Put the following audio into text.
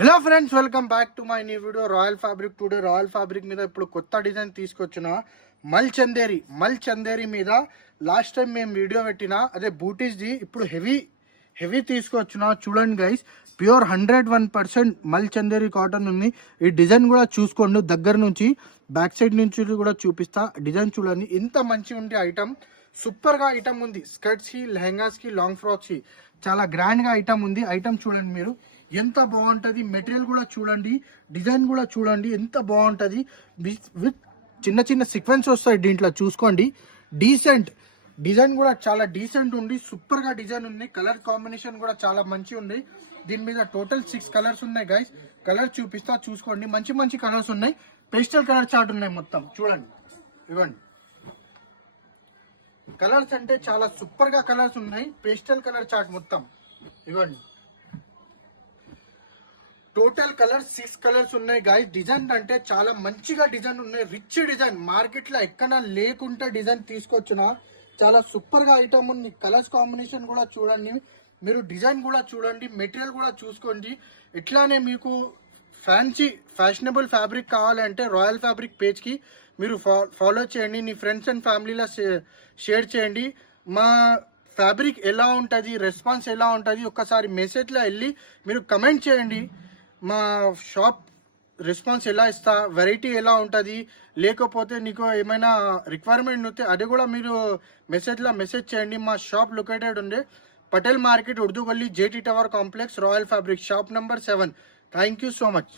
Hello friends, welcome back to my new video royal fabric. Today royal fabric మీద ఇప్పుడు కొత్త design తీసుకొచ్చిన మల్ చందేరి మీద లాస్ట్ టైం మేము వీడియో పెట్టిన అదే బూటీస్ది. ఇప్పుడు హెవీ తీసుకొచ్చిన. చూడండి గైస్, ప్యూర్ 101% మల్ చందేరి కాటన్ ఉంది. ఈ డిజైన్ కూడా చూసుకోండి దగ్గర నుంచి, బ్యాక్ సైడ్ నుంచి కూడా చూపిస్తా. డిజైన్ చూడండి ఎంత మంచి ఉంది. ఐటమ్ సూపర్ గా ఐటమ్ ఉంది. స్కర్ట్స్ కి, లెహంగాస్ కి, లాంగ్ ఫ్రాక్స్ కి చాలా గ్రాండ్ గా ఐటమ్ ఉంది. ఐటమ్ చూడండి మీరు ఎంత బాగుంటుంది. మెటీరియల్ కూడా చూడండి, డిజైన్ కూడా చూడండి ఎంత బాగుంటుంది. విత్ చిన్న చిన్న సీక్వెన్స్ వస్తాయి దీంట్లో, చూసుకోండి. డీసెంట్ డిజైన్ కూడా చాలా డీసెంట్ ఉంది. సూపర్ గా డిజైన్ ఉంది. కలర్ కాంబినేషన్ కూడా చాలా మంచి ఉంది. దీని మీద టోటల్ 6 కలర్స్ ఉన్నాయి గైస్. కలర్ చూపిస్తా, చూసుకోండి. మంచి మంచి కలర్స్ ఉన్నాయి. పేస్టల్ కలర్ చార్ట్ ఉన్నాయి మొత్తం. చూడండి, ఇవ్వండి. కలర్స్ అంటే చాలా సూపర్ గా కలర్స్ ఉన్నాయి. పేస్టల్ కలర్ చార్ట్ మొత్తం ఇవ్వండి. టోటల్ కలర్స్ 6 కలర్స్ ఉన్నాయి గాయస్. డిజైన్ అంటే చాలా మంచిగా డిజైన్ ఉన్నాయి. రిచ్ డిజైన్, మార్కెట్ లో ఎక్కడ లేకుంటే డిజైన్ తీసుకొచ్చిన చాలా సూపర్ గా ఐటమ్ ఉంది. కలర్స్ కాంబినేషన్ కూడా చూడండి మీరు, డిజైన్ కూడా చూడండి, మెటీరియల్ కూడా చూసుకోండి. ఇట్లానే మీకు ఫ్యాషనబుల్ ఫ్యాబ్రిక్ కావాలంటే రాయల్ ఫ్యాబ్రిక్ పేజ్ కి మీరు ఫాలో చేయండి. మీ ఫ్రెండ్స్ అండ్ ఫ్యామిలీలో షేర్ చేయండి. మా ఫ్యాబ్రిక్ ఎలా ఉంటుంది, రెస్పాన్స్ ఎలా ఉంటుంది, ఒక్కసారి మెసేజ్లో వెళ్ళి మీరు కమెంట్ చేయండి. మా షాప్ రెస్పాన్స్ ఎలా ఇస్తా, వెరైటీ ఎలా ఉంటుంది, లేకపోతే నీకు ఏమైనా రిక్వైర్మెంట్ ఉంటే అది కూడా మీరు మెసేజ్ చేయండి. మా షాప్ లొకేటెడ్ ఉండే పటేల్ మార్కెట్, ఉర్దూ గల్లీ, JT tower complex, royal fabric, shop number 7. Thank you so much.